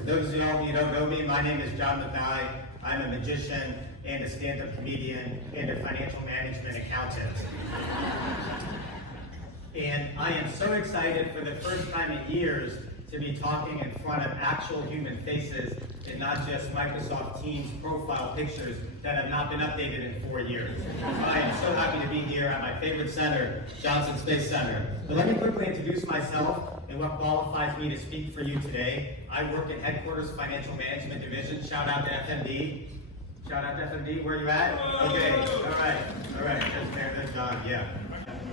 For those of y'all who don't know me, my name is John Mathai. I'm a magician and a stand-up comedian and a financial management accountant. And I am so excited for the first time in years to be talking in front of actual human faces and not just Microsoft Teams profile pictures that have not been updated in 4 years. I am so happy to be here at my favorite center, Johnson Space Center. But let me quickly introduce myself and what qualifies me to speak for you today. I work in Headquarters Financial Management Division. Shout out to FMD. Shout out to FMD. Where are you at? Okay. All right. There's John. Yeah.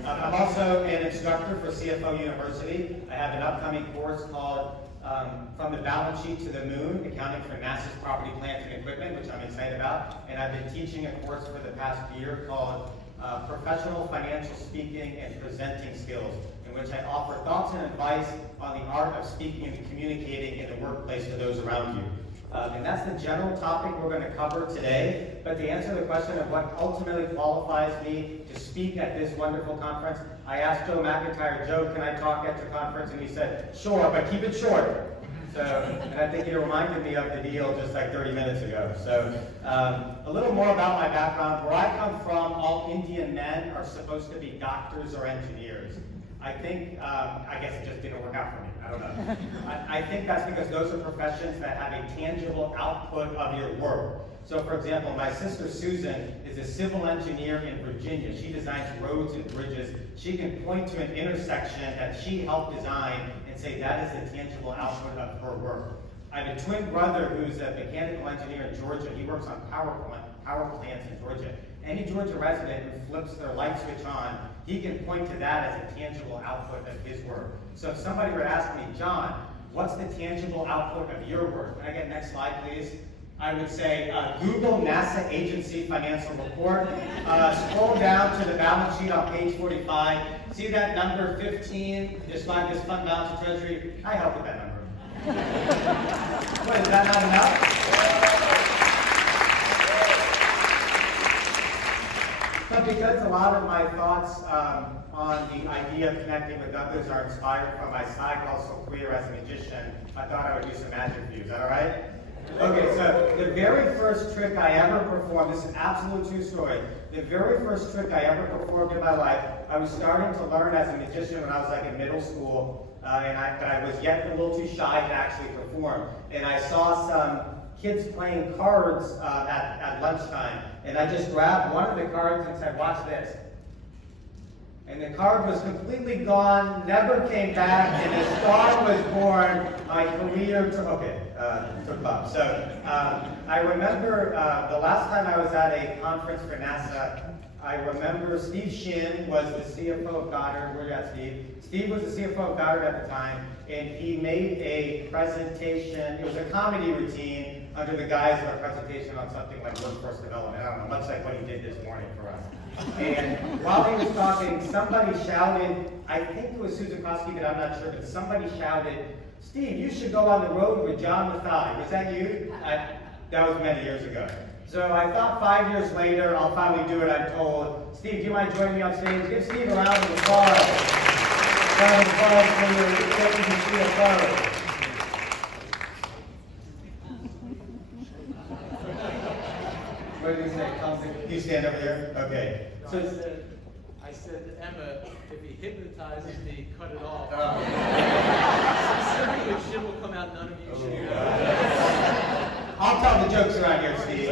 I'm also an instructor for CFO University. I have an upcoming course called From the Balance Sheet to the Moon, Accounting for NASA's Property, Plant, and Equipment, which I'm excited about. And I've been teaching a course for the past year called Professional Financial Speaking and Presenting Skills, in which I offer thoughts and advice on the art of speaking and communicating in the workplace to those around you. And that's the general topic we're going to cover today. But to answer the question of what ultimately qualifies me to speak at this wonderful conference, I asked Joe McIntyre, Joe, can I talk at your conference? And he said, sure, but keep it short. So, and I think he reminded me of the deal just like 30 minutes ago. So, a little more about my background. Where I come from, all Indian men are supposed to be doctors or engineers. I think, I guess it just didn't work out for me. I don't know. I think that's because those are professions that have a tangible output of your work. So for example, my sister Susan is a civil engineer in Virginia. She designs roads and bridges. She can point to an intersection that she helped design and say that is a tangible output of her work. I have a twin brother who's a mechanical engineer in Georgia. He works on power plants in Georgia. Any Georgia resident who flips their light switch on, he can point to that as a tangible output of his work. So if somebody were to ask me, John, what's the tangible output of your work? Can I get next slide, please? I would say Google NASA agency financial report. Scroll down to the balance sheet on page 45. See that number 15? Describe this fund balance of treasury. I help with that number. What, is that not enough? But because a lot of my thoughts on the idea of connecting with others are inspired from my side hustle career as a magician, I thought I would do some magic for you. Is that all right? Okay, so the very first trick I ever performed, this is an absolute true story. The very first trick I ever performed in my life, I was starting to learn as a magician when I was like in middle school, but I was yet a little too shy to actually perform. And I saw some kids playing cards at lunchtime, and I just grabbed one of the cards and said, watch this. And the card was completely gone, never came back, and a star was born. My career took off. So I remember the last time I was at a conference for NASA, I remember Steve Shin was the CFO of Goddard. Where you at, Steve? Steve was the CFO of Goddard at the time, and he made a presentation. It was a comedy routine under the guise of a presentation on something like workforce development. I don't know, much like what he did this morning for us. And while he was talking, somebody shouted, I think it was Susan Koski, but I'm not sure, but somebody shouted, Steve, you should go on the road with John Mathai. Was that you? That was many years ago. So I thought 5 years later, I'll finally do it, I'm told. Steve, do you mind joining me on stage? Give Steve a round of applause. Round of applause for your deputy CFO. What did he say? You stand over here? Okay. No, I said, Emma, if he hypnotizes me, cut it off. If shit will come out, none of you should. I'll tell the jokes around here, Steve.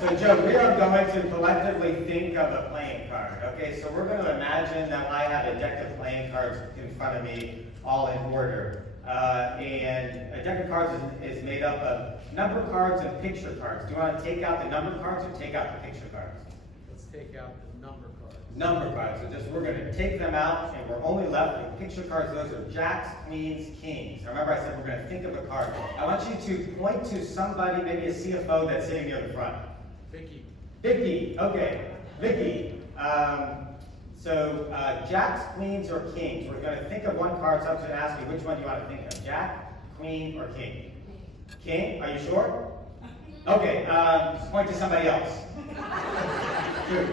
So, Joe, we are going to collectively think of a playing card. Okay, so we're going to imagine that I have a deck of playing cards in front of me, all in order. And a deck of cards is made up of number cards and picture cards. Do you want to take out the number cards or take out the picture cards? Let's take out the number cards. Number cards. So we're going to take them out, and we're only left with picture cards. Those are jacks, queens, kings. Remember I said we're going to think of a card. I want you to point to somebody, maybe a CFO that's sitting near the front. Vicky. Vicky. Okay. Vicky. So jacks, queens, or kings. We're going to think of one card, so I'm going to ask you which one do you want to think of, jack, queen, or king? King, are you sure? Okay, point to somebody else. Good.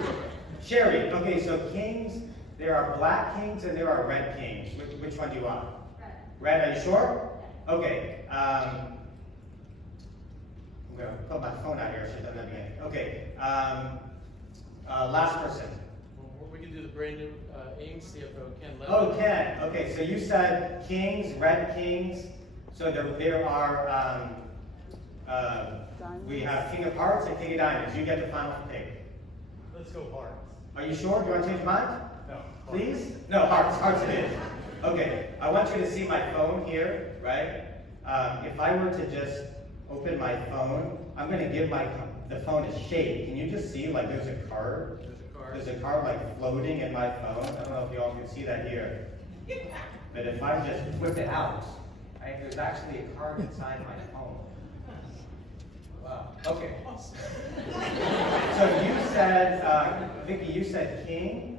Sherry, okay, so kings, there are black kings and there are red kings. Which one do you want? Red. Red, are you sure? Okay. I'm going to put my phone out here. She doesn't have again. Okay. Last person. Well, we can do the brand new AIM CFO, Ken Levin. Oh, Ken. Okay, so you said kings, red kings. So there are, we have king of hearts and king of diamonds. You get the final pick. Let's go hearts. Are you sure? Do you want to change your mind? No. Please? No, hearts. Hearts it is. Okay, I want you to see my phone here, right? If I were to just open my phone, I'm going to give the phone a shake. Can you just see, like, there's a card? There's a card, like, floating in my phone. I don't know if you all can see that here. But if I just whip it out, there's actually a card inside my phone. Wow. Okay. So you said, Vicky, you said king.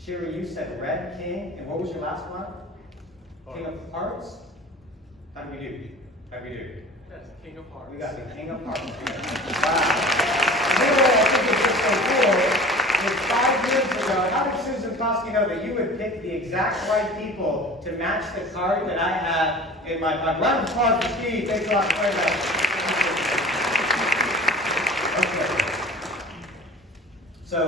Shira, you said red king. And what was your last one? King of hearts. How do we do? That's King of Hearts. We got the king of hearts. Wow. Anyway, I think it's just so cool. It's 5 years ago. How did Susan Koski know that you would pick the exact right people to match the card that I have in my pocket? Round of applause for Steve. Thanks a lot for that. Okay. So,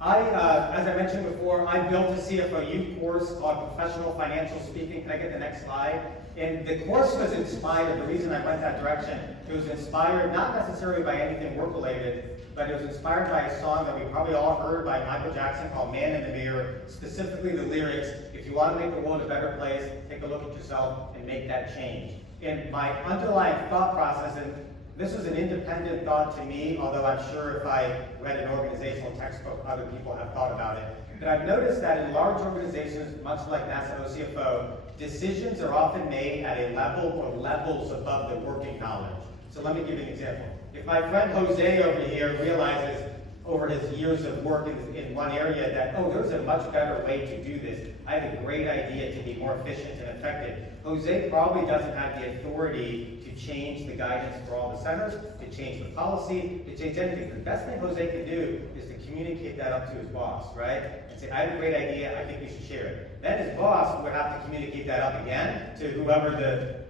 as I mentioned before, I built a CFOU course called Professional Financial Speaking. Can I get the next slide? And the course was inspired, the reason I went that direction, it was inspired not necessarily by anything work-related, but it was inspired by a song that we probably all heard by Michael Jackson called Man in the Mirror, specifically the lyrics, if you want to make the world a better place, take a look at yourself and make that change. And my underlying thought process, and this was an independent thought to me, although I'm sure if I read an organizational textbook, other people have thought about it. But I've noticed that in large organizations, much like NASA OCFO, decisions are often made at a level or levels above the working knowledge. So let me give you an example. If my friend Jose over here realizes over his years of work in one area that, oh, there's a much better way to do this. I have a great idea to be more efficient and effective. Jose probably doesn't have the authority to change the guidance for all the centers, to change the policy, to change anything. The best thing Jose can do is to communicate that up to his boss, right? And say, I have a great idea, I think we should share it. Then his boss would have to communicate that up again to whoever the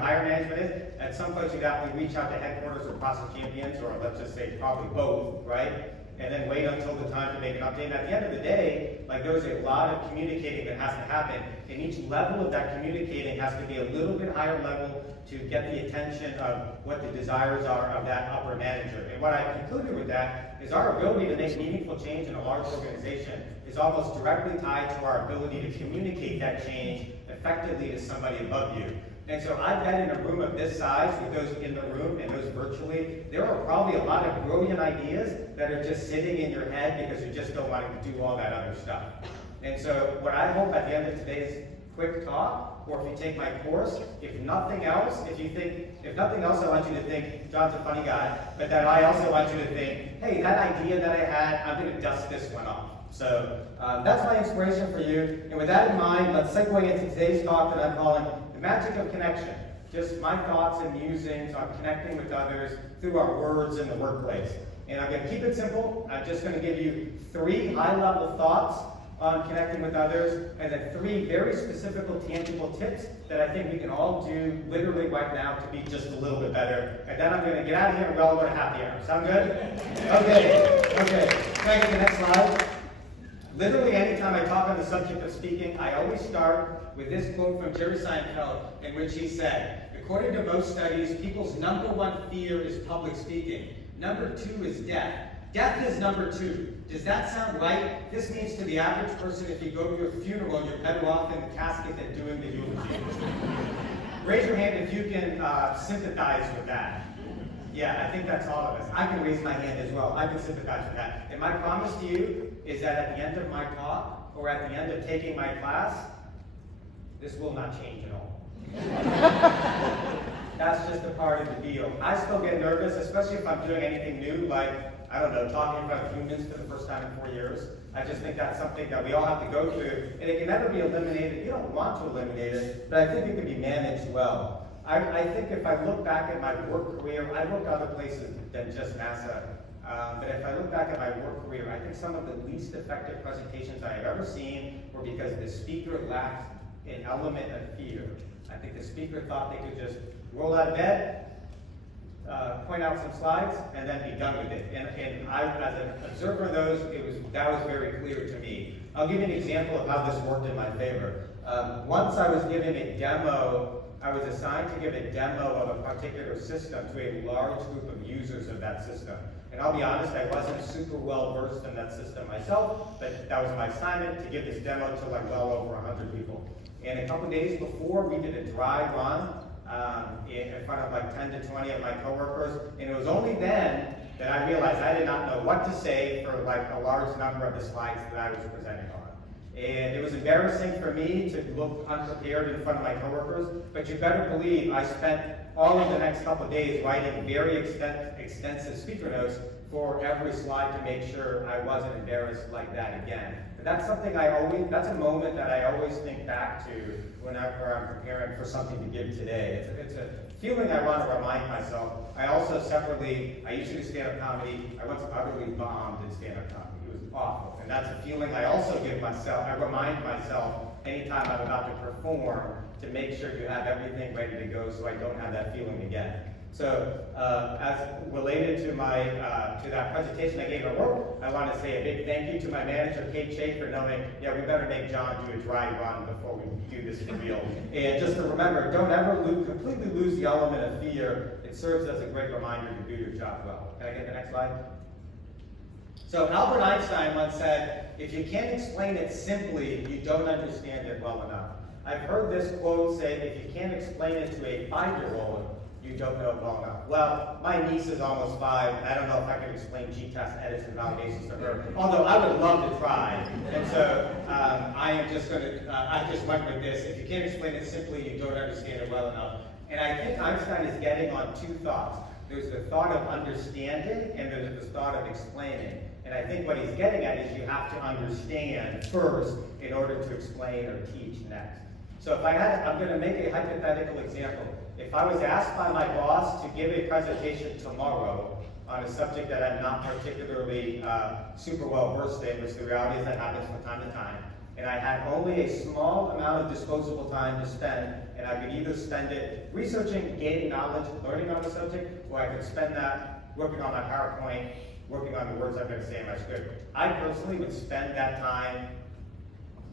higher management is. At some point, you'd have to reach out to headquarters or process champions, or let's just say probably both, right? And then wait until the time to make an update. And at the end of the day, like, there's a lot of communicating that has to happen. And each level of that communicating has to be a little bit higher level to get the attention of what the desires are of that upper manager. And what I concluded with that is our ability to make meaningful change in a large organization is almost directly tied to our ability to communicate that change effectively to somebody above you. And so I bet in a room of this size, with those in the room and those virtually, there are probably a lot of brilliant ideas that are just sitting in your head because you just don't want to do all that other stuff. And so what I hope at the end of today's quick talk, or if you take my course, if nothing else, I want you to think, John's a funny guy, but that I also want you to think, hey, that idea that I had, I'm going to dust this one off. So that's my inspiration for you. And with that in mind, let's segue into today's talk that I'm calling The Magic of Connection. Just my thoughts and musings on connecting with others through our words in the workplace. And I'm going to keep it simple. I'm just going to give you 3 high-level thoughts on connecting with others, and then 3 very specific, tangible tips that I think we can all do literally right now to be just a little bit better. And then I'm going to get out of here and we'll all go to happy hour. Sound good? Okay. Can I get the next slide? Literally, anytime I talk on the subject of speaking, I always start with this quote from Jerry Seinfeld, in which he said, according to most studies, people's #1 fear is public speaking. #2 is death. Death is #2. Does that sound right? This means to the average person, if you go to a funeral, you're better off in the casket than doing the eulogy. Raise your hand if you can sympathize with that. Yeah, I think that's all of us. I can raise my hand as well. I can sympathize with that. And my promise to you is that at the end of my talk, or at the end of taking my class, this will not change at all. That's just a part of the deal. I still get nervous, especially if I'm doing anything new, like, I don't know, talking in front of humans for the first time in 4 years. I just think that's something that we all have to go through, and it can never be eliminated. You don't want to eliminate it, but I think it can be managed well. I think if I look back at my work career, I've worked other places than just NASA, but if I look back at my work career, I think some of the least effective presentations I have ever seen were because the speaker lacked an element of fear. I think the speaker thought they could just roll out of bed, point out some slides, and then be done with it. And I, as an observer of those, that was very clear to me. I'll give you an example of how this worked in my favor. Once I was given a demo, I was assigned to give a demo of a particular system to a large group of users of that system. And I'll be honest, I wasn't super well versed in that system myself, but that was my assignment, to give this demo to like well over 100 people. And a couple days before, we did a dry run in front of like 10 to 20 of my coworkers, and it was only then that I realized I did not know what to say for like a large number of the slides that I was presenting on. And it was embarrassing for me to look unprepared in front of my coworkers, but you better believe I spent all of the next couple of days writing very extensive speaker notes for every slide to make sure I wasn't embarrassed like that again. But that's something that's a moment that I always think back to whenever I'm preparing for something to give today. It's a feeling I want to remind myself. I also separately, I used to do stand-up comedy. I once utterly bombed in stand-up comedy. It was awful. And that's a feeling I also give myself. I remind myself anytime I'm about to perform to make sure you have everything ready to go so I don't have that feeling again. So, as related to to that presentation I gave at work, I want to say a big thank you to my manager, Kate Shea, for knowing, yeah, we better make John do a dry run before we do this for real. And just to remember, don't ever completely lose the element of fear. It serves as a great reminder to do your job well. Can I get the next slide? So Albert Einstein once said, if you can't explain it simply, you don't understand it well enough. I've heard this quote say, if you can't explain it to a 5-year-old, you don't know it well enough. Well, my niece is almost 5, and I don't know if I can explain G-test edits and validations to her, although I would love to try. And so I am just going to, I just went with this. If you can't explain it simply, you don't understand it well enough. And I think Einstein is getting on 2 thoughts. There's the thought of understanding, and there's the thought of explaining. And I think what he's getting at is you have to understand first in order to explain or teach next. So if I'm going to make a hypothetical example. If I was asked by my boss to give a presentation tomorrow on a subject that I'm not particularly super well versed in, which the reality is that happens from time to time, and I had only a small amount of disposable time to spend, and I could either spend it researching, gaining knowledge, learning on the subject, or I could spend that working on my PowerPoint, working on the words I'm going to say in my script. I personally would spend that time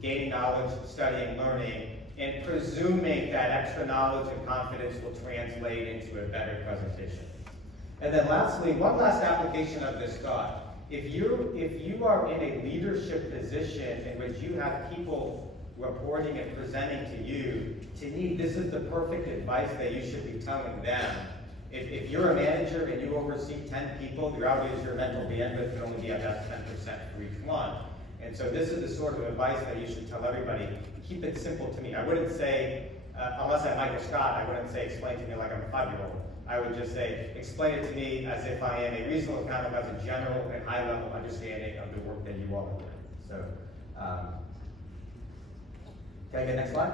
gaining knowledge, studying, learning, and presuming that extra knowledge and confidence will translate into a better presentation. And then lastly, one last application of this thought. If you are in a leadership position in which you have people reporting and presenting to you, to me, this is the perfect advice that you should be telling them. If you're a manager and you oversee 10 people, the reality is your mental bandwidth can only be about 10% for each one. And so this is the sort of advice that you should tell everybody. Keep it simple to me. I wouldn't say, unless I'm Michael Scott, I wouldn't say explain to me like I'm a 5-year-old. I would just say, explain it to me as if I am a reasonable account of as a general and high-level understanding of the work that you all are doing. So, can I get next slide?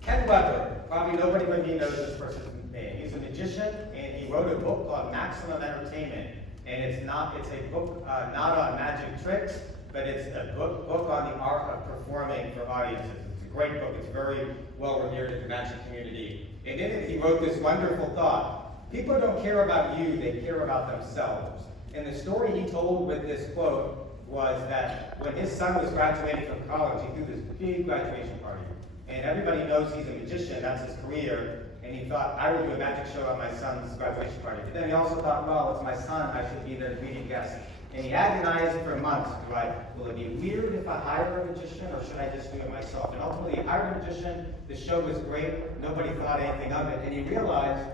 Ken Weber, probably nobody but me knows this person's name. He's a magician, and he wrote a book called Maximum Entertainment. And it's a book not on magic tricks, but it's a book on the art of performing for audiences. It's a great book. It's very well revered in the magic community. And in it, he wrote this wonderful thought. People don't care about you, they care about themselves. And the story he told with this quote was that when his son was graduating from college, he threw this big graduation party. And everybody knows he's a magician, that's his career. And he thought, I will do a magic show at my son's graduation party. But then he also thought, well, it's my son, I should be the leading guest. And he agonized for months, right? Will it be weird if I hire a magician, or should I just do it myself? And ultimately, he hired a magician, the show was great, nobody thought anything of it, and he realized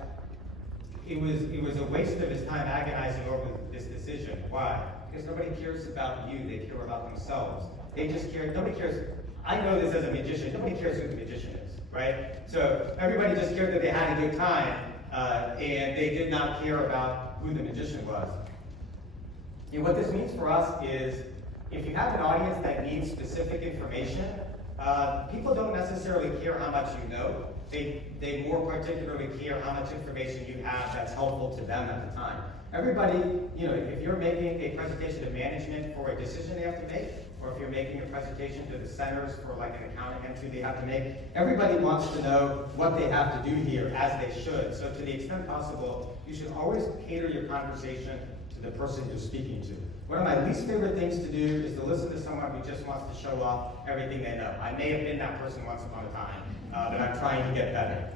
it was a waste of his time agonizing over this decision. Why? Because nobody cares about you, they care about themselves. They just care, nobody cares. I know this as a magician, nobody cares who the magician is, right? So everybody just cared that they had a good time, and they did not care about who the magician was. And what this means for us is, if you have an audience that needs specific information, people don't necessarily care how much you know. They more particularly care how much information you have that's helpful to them at the time. Everybody, if you're making a presentation to management for a decision they have to make, or if you're making a presentation to the centers for like an accounting entry they have to make, everybody wants to know what they have to do here, as they should. So to the extent possible, you should always cater your conversation to the person you're speaking to. One of my least favorite things to do is to listen to someone who just wants to show off everything they know. I may have been that person once upon a time, but I'm trying to get better.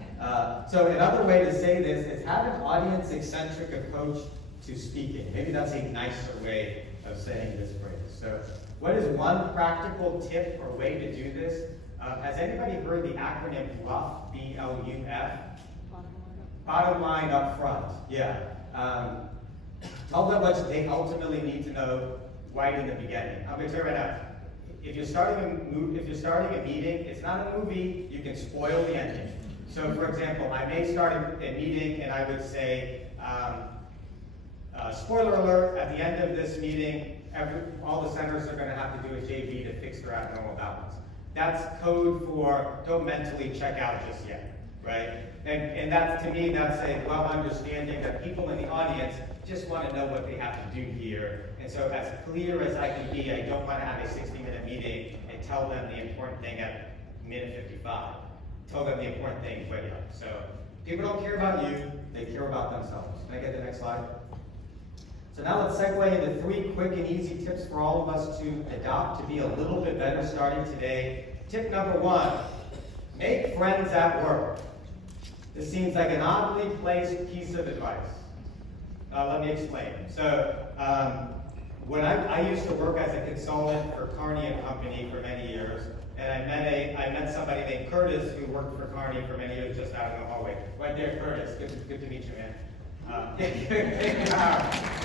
So another way to say this is have an audience-eccentric approach to speaking. Maybe that's a nicer way of saying this phrase. So what is one practical tip or way to do this? Has anybody heard the acronym BLUF, B-L-U-F? Bottom line up front, yeah. Tell them what they ultimately need to know right in the beginning. I'm going to tell you right now, if you're starting a meeting, it's not a movie, you can spoil the ending. So for example, I may start a meeting and I would say, spoiler alert, at the end of this meeting, all the centers are going to have to do a JV to fix their abnormal balance. That's code for don't mentally check out just yet, right? And that's, to me, that's a well understanding that people in the audience just want to know what they have to do here. And so as clear as I can be, I don't want to have a 60-minute meeting and tell them the important thing at minute 55. Tell them the important thing way up. So people don't care about you, they care about themselves. Can I get the next slide? So now let's segue into 3 quick and easy tips for all of us to adopt to be a little bit better starting today. Tip number 1, make friends at work. This seems like an oddly placed piece of advice. Let me explain. So when I used to work as a consultant for Carney and Company for many years, and I met somebody named Curtis who worked for Carney for many years just out in the hallway. Right there, Curtis. Good to meet you, man.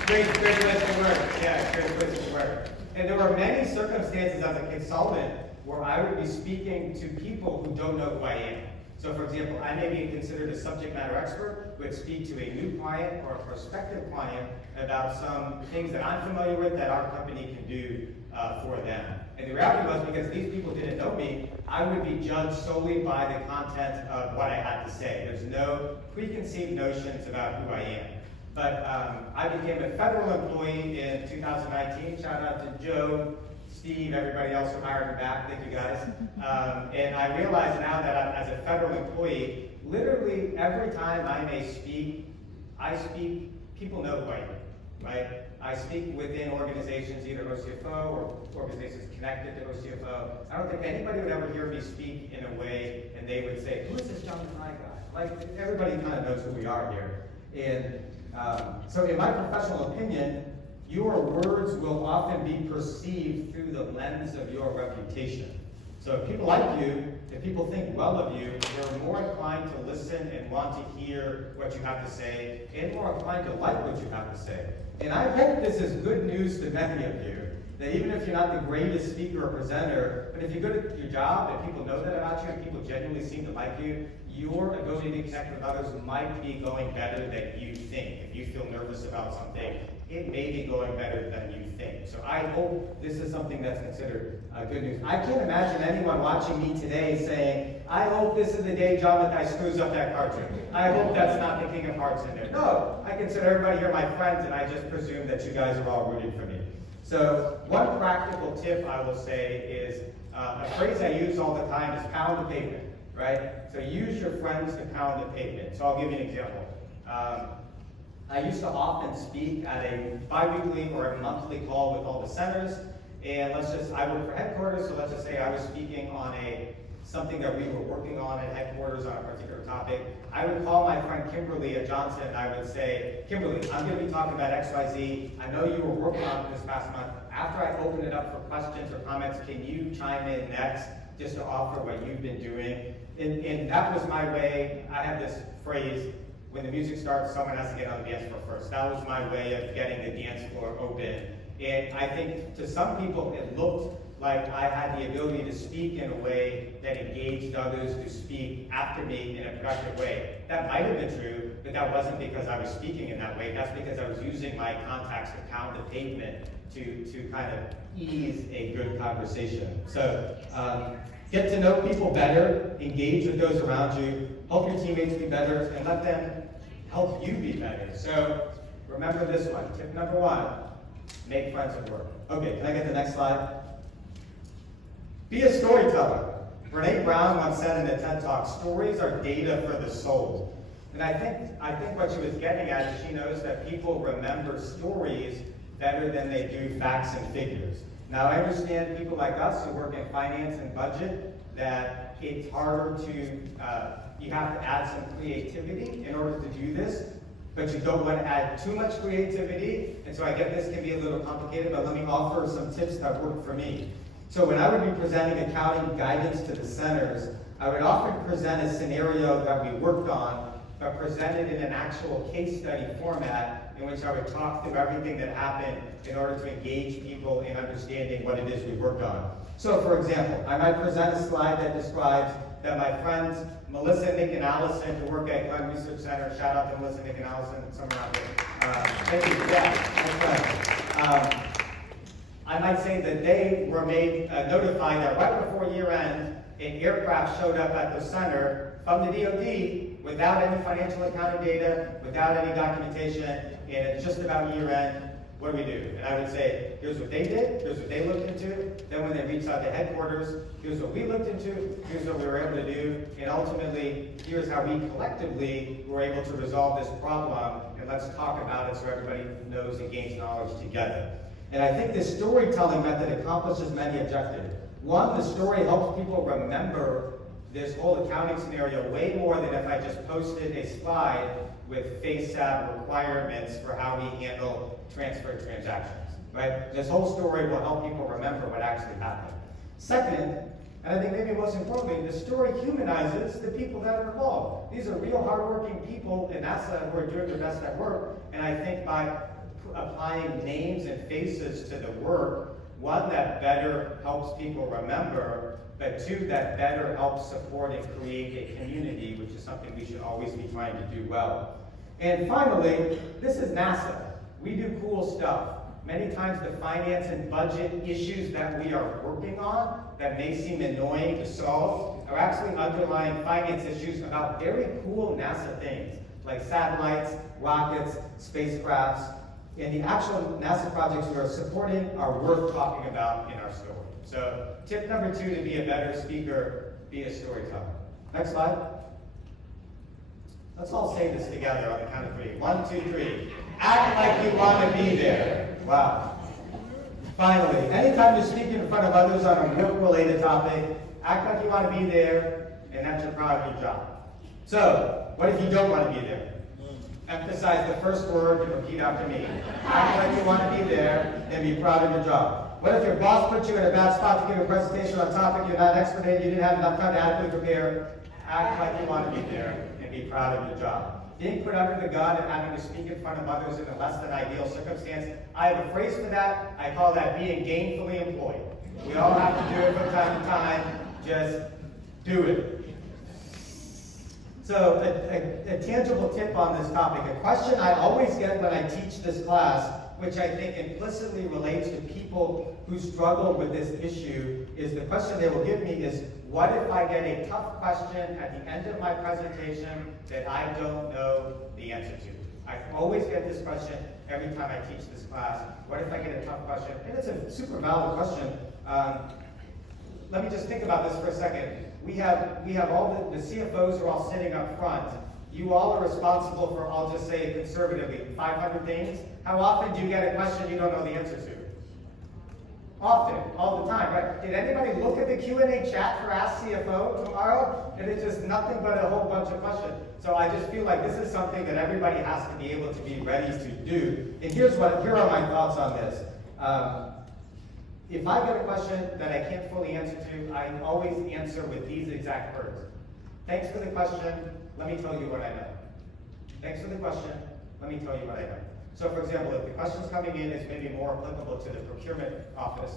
Great place to work. Yeah, great place to work. And there were many circumstances as a consultant where I would be speaking to people who don't know who I am. So for example, I may be considered a subject matter expert, would speak to a new client or a prospective client about some things that I'm familiar with that our company can do for them. And the reality was, because these people didn't know me, I would be judged solely by the content of what I had to say. There's no preconceived notions about who I am. But I became a federal employee in 2019. Shout out to Joe, Steve, everybody else who hired me back. Thank you guys. And I realize now that as a federal employee, literally every time I may speak, people know who I am, right? I speak within organizations, either OCFO or organizations connected to OCFO. I don't think anybody would ever hear me speak in a way and they would say, who is this John Mathai guy? Like, everybody kind of knows who we are here. And so in my professional opinion, your words will often be perceived through the lens of your reputation. So if people like you, if people think well of you, they're more inclined to listen and want to hear what you have to say, and more inclined to like what you have to say. And I hope this is good news to many of you, that even if you're not the greatest speaker or presenter, but if you're good at your job and people know that about you and people genuinely seem to like you, your ability to connect with others might be going better than you think. If you feel nervous about something, it may be going better than you think. So I hope this is something that's considered good news. I can't imagine anyone watching me today saying, I hope this is the day John Mathai screws up that card trick. I hope that's not the King of Hearts in there. No, I consider everybody here my friends, and I just presume that you guys are all rooting for me. So one practical tip I will say is, a phrase I use all the time is pound the pavement, right? So use your friends to pound the pavement. So I'll give you an example. I used to often speak at a bi-weekly or a monthly call with all the centers, and I work for headquarters, so let's just say I was speaking on something that we were working on at headquarters on a particular topic. I would call my friend Kimberly at Johnson, and I would say, Kimberly, I'm going to be talking about XYZ. I know you were working on it this past month. After I open it up for questions or comments, can you chime in next just to offer what you've been doing? And that was my way. I have this phrase, when the music starts, someone has to get on the dance floor first. That was my way of getting the dance floor open. And I think to some people it looked like I had the ability to speak in a way that engaged others to speak after me in a productive way. That might have been true, but that wasn't because I was speaking in that way. That's because I was using my contacts to pound the pavement to kind of ease a good conversation. So get to know people better, engage with those around you, help your teammates be better, and let them help you be better. So remember this one. Tip number 1, make friends at work. Okay, can I get the next slide? Be a storyteller. Brene Brown once said in a TED Talk, stories are data for the soul. And I think what she was getting at is she knows that people remember stories better than they do facts and figures. Now, I understand people like us who work in finance and budget, that it's harder to, you have to add some creativity in order to do this, but you don't want to add too much creativity, and so I get this can be a little complicated, but let me offer some tips that work for me. So when I would be presenting accounting guidance to the centers, I would often present a scenario that we worked on, but presented in an actual case study format in which I would talk through everything that happened in order to engage people in understanding what it is we worked on. So for example, I might present a slide that describes that my friends Melissa, Nick, and Allison, who work at Glenn Research Center, shout out to Melissa, Nick, and Allison, somewhere out there. Thank you, yeah, my friends. I might say that they were made notified that right before year end, an aircraft showed up at the center from the DoD without any financial accounting data, without any documentation, and it's just about year end. What do we do? And I would say, here's what they did, here's what they looked into, then when they reached out to headquarters, here's what we looked into, here's what we were able to do, and ultimately, here's how we collectively were able to resolve this problem, and let's talk about it so everybody knows and gains knowledge together. And I think this storytelling method accomplishes many objectives. One, the story helps people remember this whole accounting scenario way more than if I just posted a slide with FASAB requirements for how we handle transfer transactions, right? This whole story will help people remember what actually happened. Second, and I think maybe most importantly, the story humanizes the people that are involved. These are real hardworking people in NASA who are doing their best at work, and I think by applying names and faces to the work, one, that better helps people remember, but two, that better helps support and create a community, which is something we should always be trying to do well. And finally, this is NASA. We do cool stuff. Many times the finance and budget issues that we are working on that may seem annoying to solve are actually underlying finance issues about very cool NASA things, like satellites, rockets, spacecrafts, and the actual NASA projects we are supporting are worth talking about in our story. So tip number 2 to be a better speaker, be a storyteller. Next slide. Let's all say this together on the count of 3. 1, 2, 3. Act like you want to be there. Wow. Finally, anytime you're speaking in front of others on a work-related topic, act like you want to be there, and that you're proud of your job. So, what if you don't want to be there? Emphasize the first word and repeat after me. Act like you want to be there and be proud of your job. What if your boss put you in a bad spot to give a presentation on a topic you're not an expert in, you didn't have enough time to adequately prepare? Act like you want to be there and be proud of your job. Being put under the gun and having to speak in front of others in a less than ideal circumstance, I have a phrase for that. I call that being gainfully employed. We all have to do it from time to time. Just do it. So a tangible tip on this topic, a question I always get when I teach this class, which I think implicitly relates to people who struggle with this issue, is the question they will give me is, what if I get a tough question at the end of my presentation that I don't know the answer to? I always get this question every time I teach this class. What if I get a tough question? And it's a super valid question. Let me just think about this for a second. We have all the CFOs are all sitting up front. You all are responsible for, I'll just say conservatively, 500 things. How often do you get a question you don't know the answer to? Often, all the time, right? Did anybody look at the Q&A chat for Ask CFO tomorrow? And it's just nothing but a whole bunch of questions. So I just feel like this is something that everybody has to be able to be ready to do. And here are my thoughts on this. If I get a question that I can't fully answer to, I always answer with these exact words. Thanks for the question, let me tell you what I know. Thanks for the question, let me tell you what I know. So for example, if the question's coming in is maybe more applicable to the procurement office,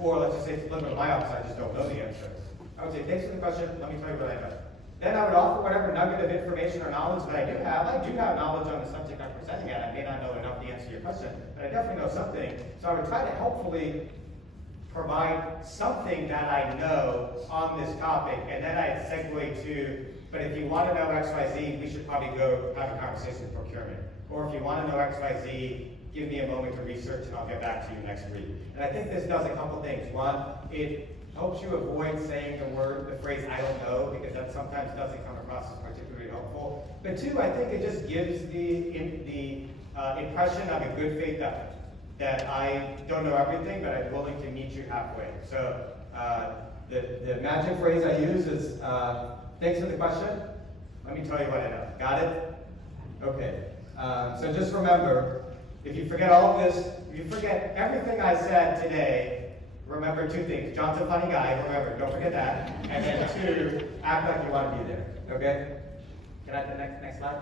or let's just say it's applicable to my office, I just don't know the answer. I would say, thanks for the question, let me tell you what I know. Then I would offer whatever nugget of information or knowledge that I do have. I do have knowledge on the subject I'm presenting at. I may not know enough to answer your question, but I definitely know something. So I would try to helpfully provide something that I know on this topic, and then I'd segue to, but if you want to know X, Y, Z, we should probably go have a conversation with procurement. Or if you want to know X, Y, Z, give me a moment to research and I'll get back to you next week. And I think this does a couple things. One, it helps you avoid saying the phrase "I don't know," because that sometimes doesn't come across as particularly helpful. But two, I think it just gives the impression of a good faith effort. That I don't know everything, but I'm willing to meet you halfway. So the magic phrase I use is, thanks for the question. Let me tell you what I know. Got it? Okay. So just remember, if you forget all of this, if you forget everything I said today, remember two things. John's a funny guy, remember, don't forget that. And then two, act like you want to be there. Okay? Can I have the next slide?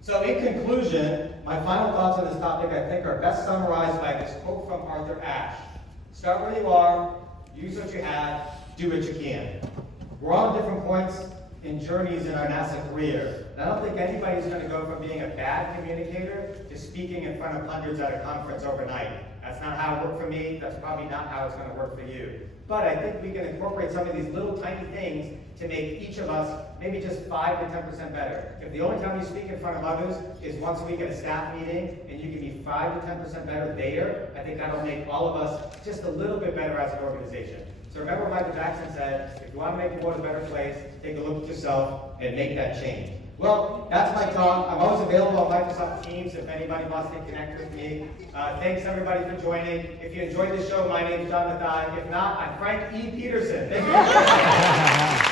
So in conclusion, my final thoughts on this topic I think are best summarized by this quote from Arthur Ashe. Start where you are, use what you have, do what you can. We're all at different points in journeys in our NASA career. And I don't think anybody's going to go from being a bad communicator to speaking in front of hundreds at a conference overnight. That's not how it worked for me. That's probably not how it's going to work for you. But I think we can incorporate some of these little tiny things to make each of us maybe just 5 to 10% better. If the only time you speak in front of others is once a week at a staff meeting, and you can be 5 to 10% better there, I think that'll make all of us just a little bit better as an organization. So remember what Michael Jackson said, if you want to make the world a better place, take a look at yourself and make that change. Well, that's my talk. I'm always available on Microsoft Teams if anybody wants to connect with me. Thanks everybody for joining. If you enjoyed the show, my name is John Mathai. If not, I'm Frank E. Peterson. Thank you.